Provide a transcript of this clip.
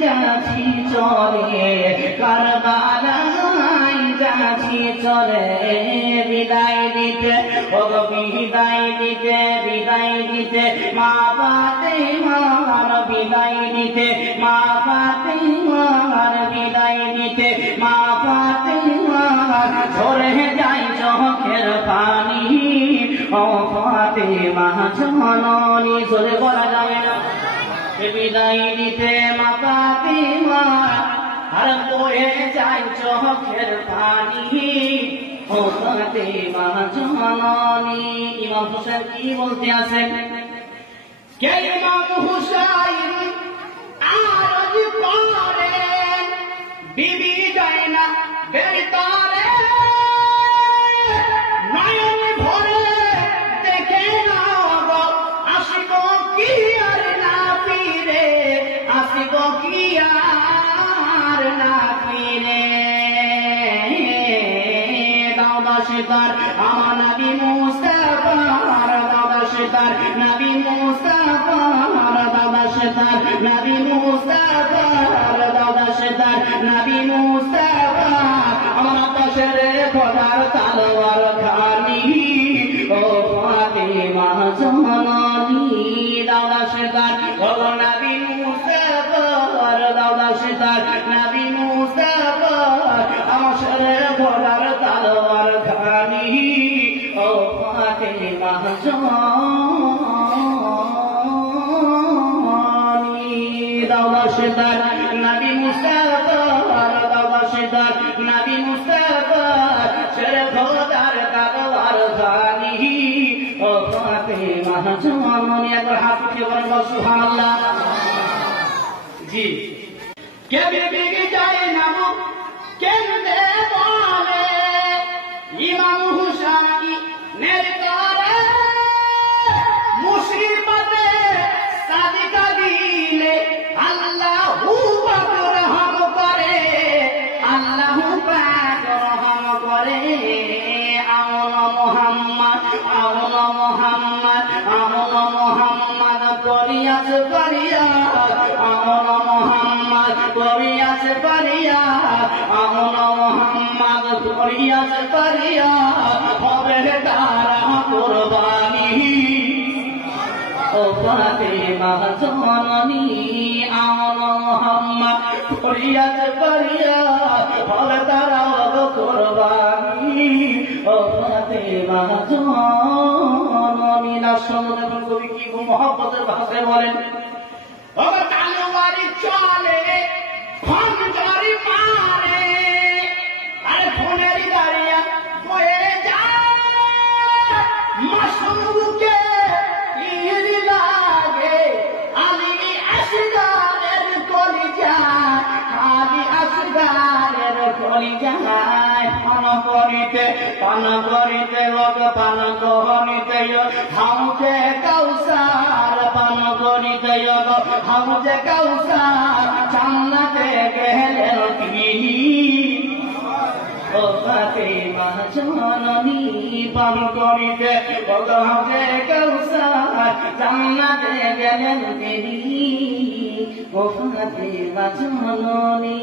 যাচ্ছি চলে কারবালায় যাচ্ছি চলে বিদায় দিতে বিদায় দিতে মা ফাতেমার বিদায় দিতে মা ফাতেমার বিদায় দিতে মা ফাতেমার ঝরে যায় চোখের পানি ও ফাতেমা জননী জোরে বলা যায় না বিদায় দিতে মা ফাতেমা আর বয়ে যায় চোখের পানি ও ফাতেমা জননী ইমাম হোসেন কি বলতে আছেন কে ইমাম হুসাইন আরজ করে বিবি যায় না বেতারে নয়ন ভরে দেখে না আসিব কি আর না ফিরে আসিব কি আর না ফিরে দাদা সেতার আমার নবী মুস্তাফার দাদা সেতার নবী মুস্তাফার দাদা সেতার নবী মুস্তাফার দাদা সেতার নবী মুস্তাফা আমার পাশের খোদার তালোয়ার খানি ও ফাতেমা জননী দাদা সেতার ও নবী মুস্তাফার দাদা সেতার নবী মুস্তাফার আমার খোদার তালোয়ার খানি ও ফাতেমা জননী দাদা সেতার নবী মুস্তাফার দাদা সেতার নবী মুস্তাফার শেরে খোদার তালোয়ার খানি ও ফাতেমা জননী একবার হাত উঠিয়ে বলেন সুবহানাল্লাহ জি কে বিবি যায় না কেন্দে বলে ইমাম হুসাইনের করে মুসিবতে সাদিকা দিলে আল্লাহু পাক রহম করে আল্লাহু পাক রহম করে আওলা মুহাম্মদ করিয়াছ করিয়া আওলা মুহাম্মদ করিয়াছ করিয়া আওলা মুহাম্মদ করিয়াছ করিয়া হবে তারা কুরবানি ও ফাতেমা জননী আওলা মুহাম্মদ করিয়াছ করিয়া হবে তারা কুরবানি ও ফাতেমা জননী না সমুদ্র কবি কি মোহাম্মদের ভাষায় বলেন ও তালোয়ারি চলে খঞ্জরি মারে আরে ফোনেরই দাঁড়িয়া বয়ে যায় মাসুকে তীর লাগে আলী আসগারের কলিজা আলী আসগারের কলিজা পান করিতে লোক পান করিতে হাউজে কাউসার পান করিতে হাউজে কাউসার জান্নাতে গেলে তিনি ও ফাতেমা জননী পান করিতে হাউজে কাউসার জান্নাতে গেলেন তিনি ও ফাতেমা জননী।